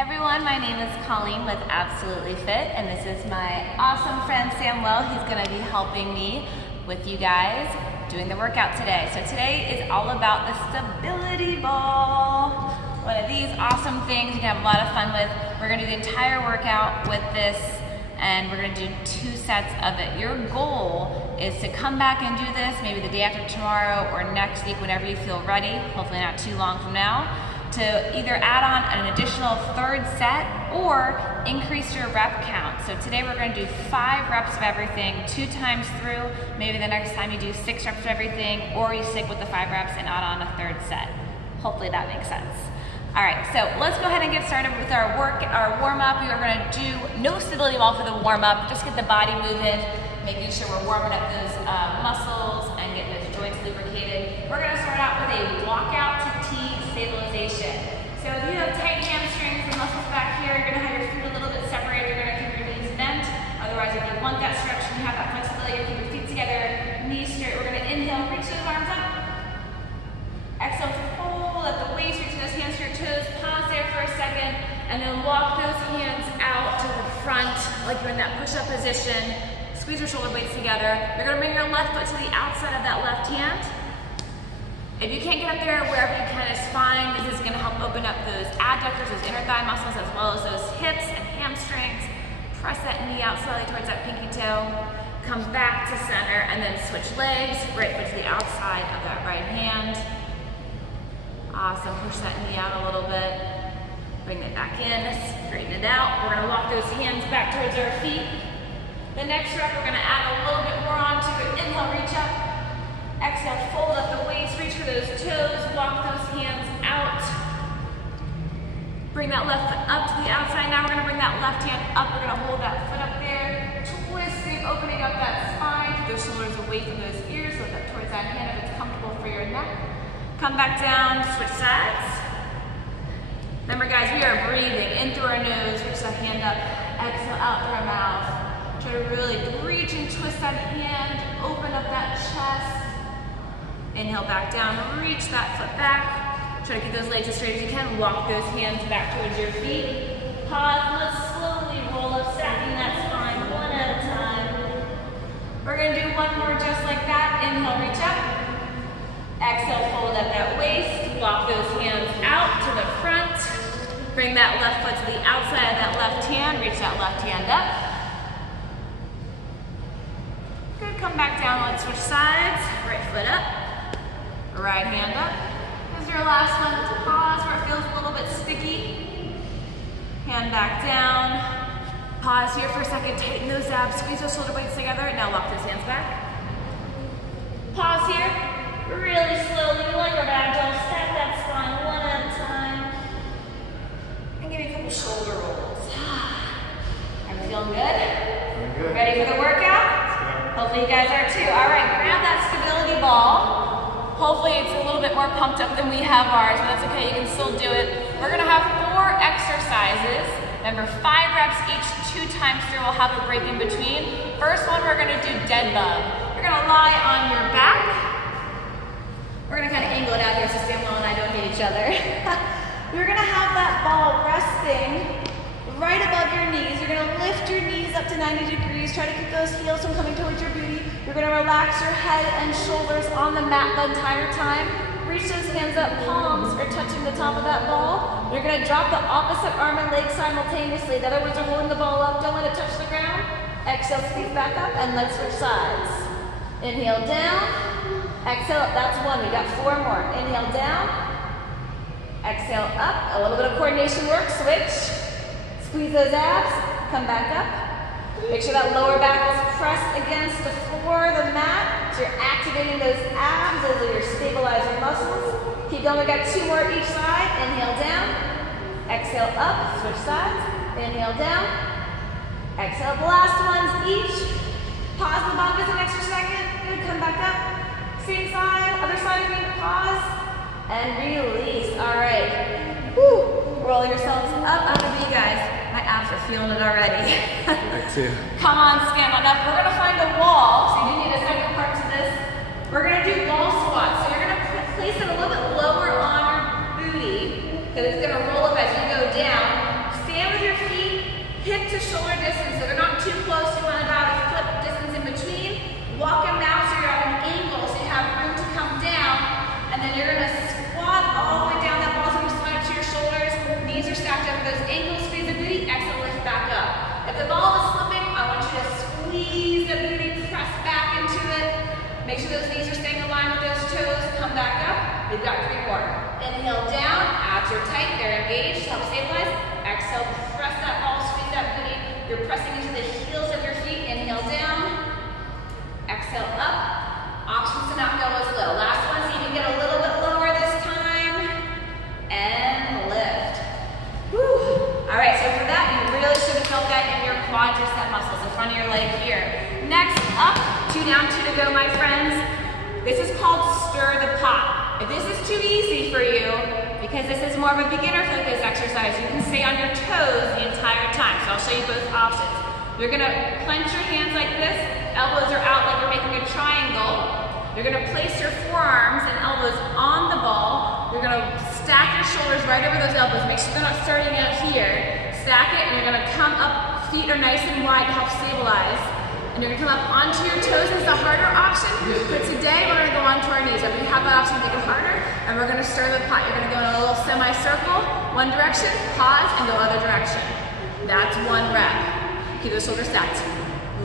Everyone, my name is Colleen with Absolutely Fit, and this is my awesome friend Samuel. He's going to be helping me with you guys doing the workout today. So today is all about the stability ball. One of these awesome things you can have a lot of fun with. We're going to do the entire workout with this, and we're going to do 2 sets of it. Your goal is to come back and do this maybe the day after tomorrow or next week whenever you feel ready, hopefully not too long from now, to either add on an additional 3rd set or increase your rep count. So today we're going to do 5 reps of everything 2 times through. Maybe the next time you do 6 reps of everything, or you stick with the 5 reps and add on a 3rd set. Hopefully that makes sense. All right, so let's go ahead and get started with our warm-up. We are going to do no stability ball for the warm-up, just get the body moving, making sure we're warming up those muscles and getting those joints lubricated. We're going to start out with a walkout to T stabilization. So if you have tight hamstrings and muscles back here, you're going to have your feet a little bit separated. You're going to keep your knees bent. Otherwise, if you want that stretch and you have that flexibility, you keep your feet together, knees straight. We're going to inhale, reach those arms up. Exhale, fold at the waist, reach those hands to your toes. Pause there for a second, and then walk those hands out to the front, like you're in that push-up position. Squeeze your shoulder blades together. You're going to bring your left foot to the outside of that left hand. If you can't get up there, wherever you can is fine. This is going to help open up those adductors, those inner thigh muscles, as well as those hips and hamstrings. Press that knee out slowly towards that pinky toe. Come back to center, and then switch legs. Right foot to the outside of that right hand. Awesome. Push that knee out a little bit. Bring it back in. Straighten it out. We're going to walk those hands back towards our feet. The next rep, we're going to add a little bit more onto it. Inhale, reach up. Exhale, fold up the waist, reach for those toes, walk those hands out. Bring that left foot up to the outside. Now we're going to bring that left hand up. We're going to hold that foot up there, twisting, opening up that spine. Keep those shoulders away from those ears, so that towards that hand if it's comfortable for your neck. Come back down, switch sides. Remember guys, we are breathing in through our nose, reach that hand up, exhale out through our mouth. Try to really reach and twist that hand, open up that chest. Inhale back down, reach that foot back. Try to keep those legs as straight as you can. Walk those hands back towards your feet. Pause, let's slowly roll up, stacking that spine one at a time. We're gonna do one more just like that. Inhale, reach up. Exhale, fold up that waist. Walk those hands out to the front. Bring that left foot to the outside of that left hand. Reach that left hand up. Good, come back down, let's switch sides. Right foot up, right hand up. This is your last one. Pause where it feels a little bit sticky. Hand back down. Pause here for a second, tighten those abs, squeeze those shoulder blades together. Now walk those hands back. Pause here, really slowly, like a ragdoll, stack that spine one at a time. And give me a couple shoulder rolls. Are we feeling good? Good. Ready for the workout? Hopefully you guys are too. All right, grab that stability ball. Hopefully it's a little bit more pumped up than we have ours, but that's okay, you can still do it. We're gonna have 4 exercises. Remember, 5 reps each 2 times through. We'll have a break in between. First one, we're gonna do dead bug. You're gonna lie on your back. We're gonna kind of angle it out here so Samuel and I don't hit each other. You're gonna have that ball resting right above your knees. You're gonna lift your knees up to 90 degrees. Try to keep those heels from coming towards your booty. You're gonna relax your head and shoulders on the mat the entire time. Reach those hands up, palms are touching the top of that ball. You're gonna drop the opposite arm and leg simultaneously. The other ones are holding the ball up, don't let it touch the ground. Exhale, squeeze back up, and let's switch sides. Inhale down, exhale up, that's 1, we got 4 more. Inhale down, exhale up, a little bit of coordination work, switch. Squeeze those abs, come back up. Make sure that lower back is pressed against the floor of the mat. So you're activating those abs, those are your stabilizer muscles. Keep going, we got 2 more each side. Inhale down, exhale up, switch sides. Inhale down, exhale. The last ones each. Pause the ball just an extra second. Good, come back up. Same side, other side of me, pause. And release, all right. Woo. Roll yourselves up. I'm gonna be you guys. My abs are feeling it already. Come on, stand on up. We're gonna find a wall, so you do need a second part to this. We're gonna do wall squats. So you're gonna place it a little bit lower on your booty, because it's gonna roll up as you go down. through those ankles, squeeze the booty, exhale, lift back up. If the ball is slipping, I want you to squeeze the booty, press back into it. Make sure those knees are staying aligned with those toes. Come back up. We've got 3 more. Inhale down, abs are tight, they're engaged, help stabilize. Exhale, press that ball, squeeze that booty. You're pressing into the heels of your feet. Inhale down. Exhale up. Options to not go as low. Last one, so you can get a little bit lower this time. And lift. Whew. All right, so for that, you really should have felt that in your quadricep muscles, in front of your leg here. Next up, 2 down, 2 to go, my friends. This is called stir the pot. If this is too easy for you, because this is more of a beginner focused exercise, you can stay on your toes the entire time. So I'll show you both options. You're gonna clench your hands like this, elbows are out like you're making a triangle. You're gonna place your forearms and elbows on the ball. You're gonna stack your shoulders right over those elbows. Make sure they're not starting out here. Stack it, and you're gonna come up, feet are nice and wide to help stabilize. And you're gonna come up onto your toes as the harder option. But today, we're gonna go onto our knees. If you have that option, make it harder. And we're gonna stir the pot. You're gonna go in a little semicircle, one direction, pause, and go other direction. That's 1 rep. Keep the shoulders stacked.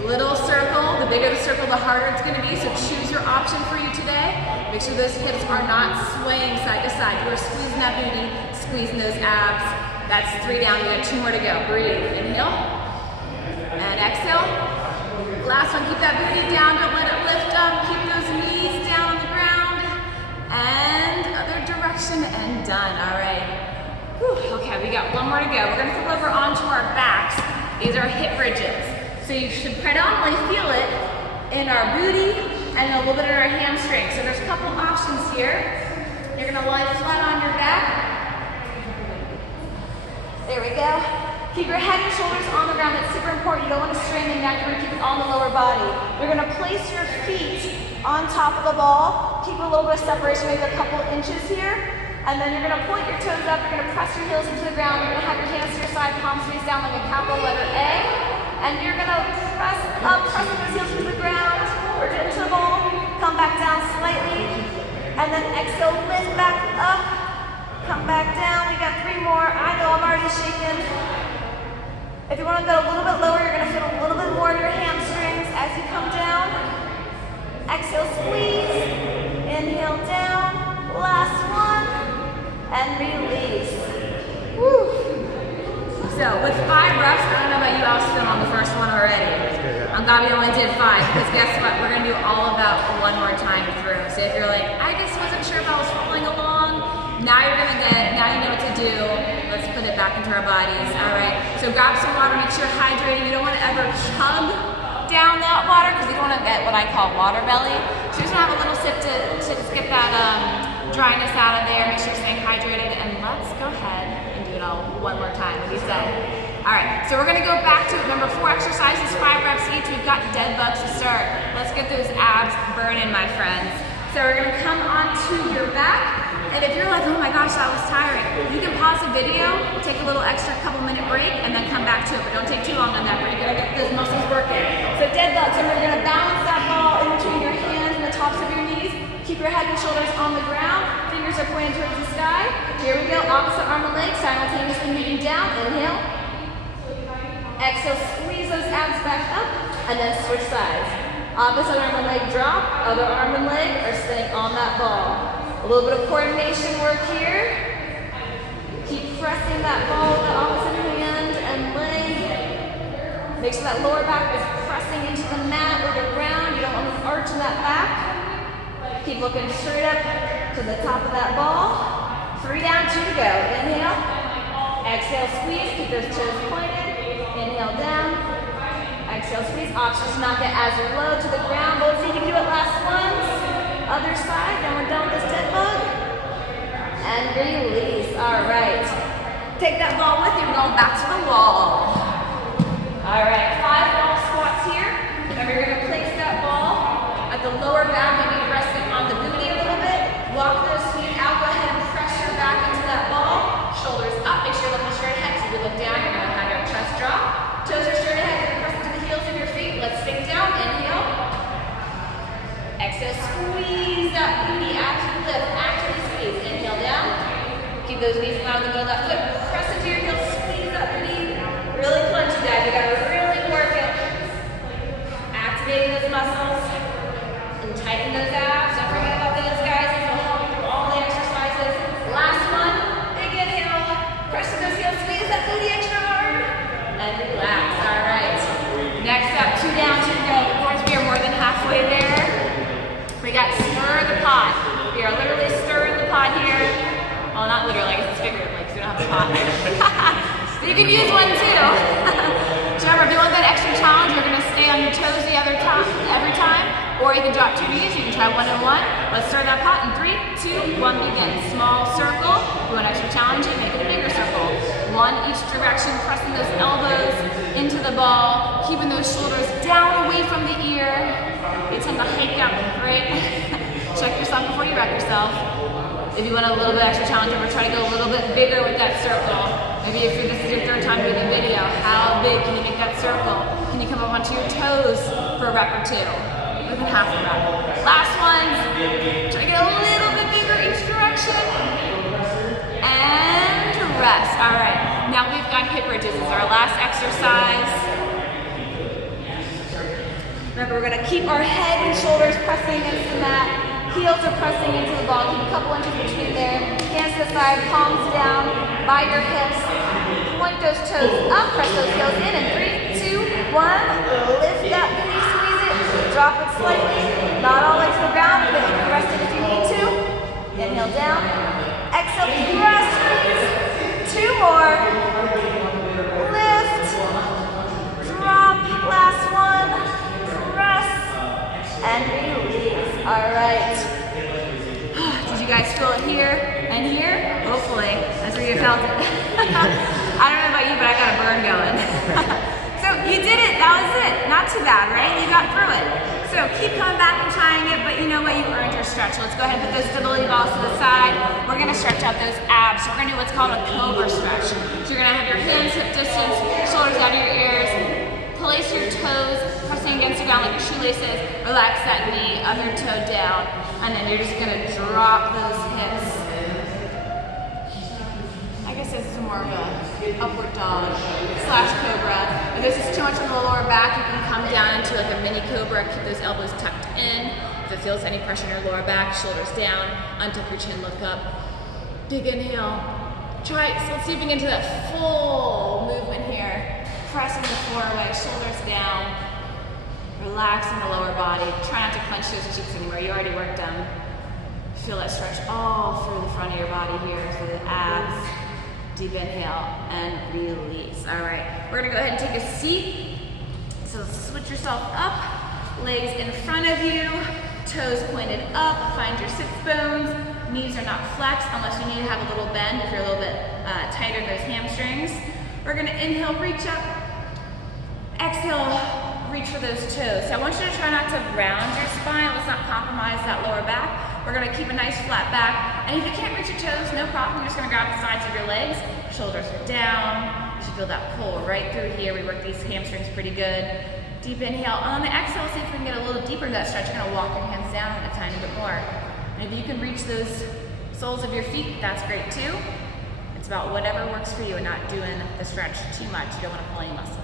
Little circle, the bigger the circle, the harder it's gonna be, so choose your option for you today. Make sure those hips are not swaying side to side. You are squeezing that booty, squeezing those abs. That's 3 down, we got 2 more to go. Breathe, inhale, and exhale. Last one, keep that booty down, don't let it lift up. Keep those knees down on the ground. And other direction, and done, all right. Whew. Okay, we got 1 more to go. We're gonna flip over onto our backs. These are hip bridges. So you should predominantly feel it in our booty and a little bit in our hamstrings. So there's a couple options here. You're gonna lie flat on your back. There we go. Keep your head and shoulders on the ground. That's super important. You don't want to strain the neck. You're gonna keep it on the lower body. You're gonna place your feet on top of the ball. Keep a little bit of separation, maybe a couple inches here. And then you're gonna point your toes up. You're gonna press your heels into the ground. You're gonna have your hands to your side, palms face down like a capital letter A. And you're gonna press up, press with those heels to the ground, or into the ball, come back down slightly, and then exhale, lift back up, come back down. We got 3 more. I know I'm already shaking. If you wanna go a little bit lower, you're gonna feel a little bit more in your hamstrings as you come down. Exhale, squeeze, inhale down, last one, and release. Woo. So with 5 reps, I don't know about you, I was feeling on the first one already. I'm glad we only did 5, because guess what? We're gonna do all of that 1 more time through. So if you're like, I just wasn't sure if I was following along, now you're gonna get it, now you know what to do. Let's put it back into our bodies, all right? So grab some water, make sure you're hydrated. You don't wanna ever chug down that water, because you don't wanna get what I call water belly. So you just wanna have a little sip to just get that dryness out of there, make sure you're staying hydrated, and let's go ahead and do it all 1 more time, what do you say? All right, so we're gonna go back to number 4 exercises, 5 reps each. We've got dead bugs to start. Let's get those abs burning, my friends. So we're gonna come onto your back, and if you're like, oh my gosh, that was tiring, you can pause the video, take a little extra couple-minute break, and then come back to it, but don't take too long on that break. You gotta get those muscles working. So dead bugs, and we're gonna balance that ball in between your hands and the tops of your knees. Keep your head and shoulders on the ground. Fingers are pointing towards the sky. Here we go. Opposite arm and leg, simultaneously moving down. Inhale. Exhale, squeeze those abs back up, and then switch sides. Opposite arm and leg drop. Other arm and leg are staying on that ball. A little bit of coordination work here. Keep pressing that ball with the opposite hand and leg. Make sure that lower back is pressing into the mat or the ground. You don't want to arch in that back. Keep looking straight up to the top of that ball. 3 down, 2 to go. Inhale. Exhale, squeeze. Keep those toes pointed. Inhale down. Exhale, squeeze. Options to not get as low to the ground. Let's see if you can do it last once. Other side. Then we're done with this dead bug. And release. All right. Take that ball with you. We're going back to the wall. All right. 5 ball squats here. And we're going to place that ball at the lower back, maybe resting on the booty a little bit. Walk those feet out. Go ahead and pressure back into that ball. Shoulders up. Make sure you're looking straight ahead. So you look down, you're going to have your chest drop. Toes are straight ahead. You're going to press into the heels of your feet. Let's sink down. Inhale. Exhale. Squeeze that booty. Active lift. Actively squeeze. Inhale down. Keep those knees in line with the middle of that foot. Press into your heels. So you can use one too. So remember, if you want that extra challenge, you're gonna stay on your toes the other time, every time, or you can drop 2 knees, you can try 1 and 1. Let's start that pot in 3, 2, 1, begin. Small circle, if you want extra challenging, make it a bigger circle. 1 each direction, pressing those elbows into the ball, keeping those shoulders down away from the ear. You tend to hike up, right? Check yourself before you wreck yourself. If you want a little bit extra challenge, we're trying to go a little bit bigger with that circle. Maybe if this is your 3rd time doing the video, how big can you make that circle? Can you come up onto your toes for a rep or 2? Even half a rep. Last one, try to get a little bit bigger each direction. And rest. All right, now we've got hip bridges. This is our last exercise. Remember, we're gonna keep our head and shoulders pressing against the mat. Heels are pressing into the ball. Keep a couple inches between there. Hands to the side, palms down by your hips. Point those toes up, press those heels in, and 3, 2, 1. Lift that knee, squeeze it, drop it slightly. Not all the way to the ground, but you can rest it if you need to. Inhale down. Exhale, press, squeeze. 2 more. Lift. Drop. Last one. Press. And release. All right. Did you guys feel it here and here? Hopefully. That's where you felt it. I don't know about you, but I got a burn going. So you did it. That was it. Not too bad, right? You got through it. So keep coming back and trying it, but you know what? You earned your stretch. Let's go ahead and put those stability balls to the side. We're going to stretch out those abs. So we're going to do what's called a cobra stretch. So you're going to have your hands hip distance, shoulders out of your ears. Place your toes pressing against the ground like your shoelaces. Relax that knee, other toe down, and then you're just gonna drop those hips. I guess this is more of a upward dog slash cobra. If this is too much on the lower back, you can come down into like a mini cobra. Keep those elbows tucked in. If it feels any pressure in your lower back, shoulders down, untuck your chin, look up. Big inhale. Try it. So let's see if we can get into that full movement here. Pressing the floor away, shoulders down, relaxing the lower body. Try not to clench those cheeks anymore. You already worked them. Feel that stretch all through the front of your body here, through the abs. Deep inhale and release. All right, we're gonna go ahead and take a seat. So switch yourself up, legs in front of you, toes pointed up, find your sits bones. Knees are not flexed unless you need to have a little bend if you're a little bit tighter in those hamstrings. We're gonna inhale, reach up. Exhale, reach for those toes. So I want you to try not to round your spine. Let's not compromise that lower back. We're gonna keep a nice flat back. And if you can't reach your toes, no problem. You're just gonna grab the sides of your legs. Shoulders are down. You should feel that pull right through here. We work these hamstrings pretty good. Deep inhale. On the exhale, see if we can get a little deeper into that stretch. You're gonna walk your hands down a tiny bit more. And if you can reach those soles of your feet, that's great too. It's about whatever works for you and not doing the stretch too much. You don't wanna pull any muscles.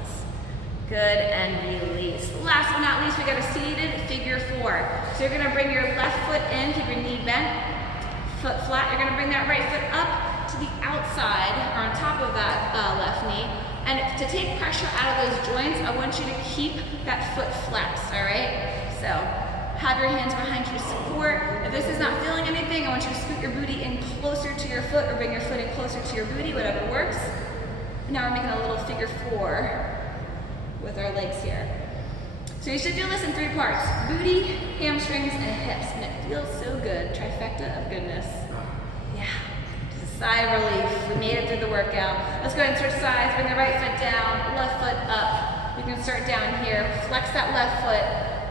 Good, and release. Last but not least, we got a seated figure 4. So you're gonna bring your left foot in, keep your knee bent, foot flat. You're gonna bring that right foot up to the outside, or on top of that left knee. And to take pressure out of those joints, I want you to keep that foot flexed, all right? So have your hands behind you to support. If this is not feeling anything, I want you to scoot your booty in closer to your foot, or bring your foot in closer to your booty, whatever works. And now we're making a little figure 4. With our legs here. So you should feel this in 3 parts: booty, hamstrings, and hips. And it feels so good. Trifecta of goodness. Yeah. Just a sigh of relief. We made it through the workout. Let's go ahead and switch sides. Bring the right foot down, left foot up. You can start down here. Flex that left foot,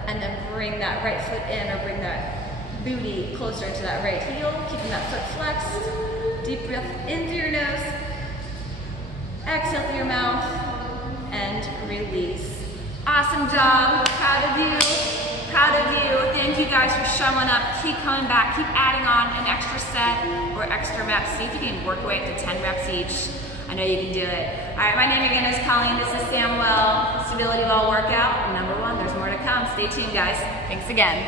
and then bring that right foot in, or bring that booty closer to that right heel. Keeping that foot flexed. Deep breath in through your nose. Exhale through your mouth. And release. Awesome job. Proud of you. Proud of you. Thank you guys for showing up. Keep coming back. Keep adding on an extra set or extra reps. See if you can work your way up to 10 reps each. I know you can do it. All right, my name again is Colleen. This is Samuel. Stability Ball Workout. #1. There's more to come. Stay tuned, guys. Thanks again.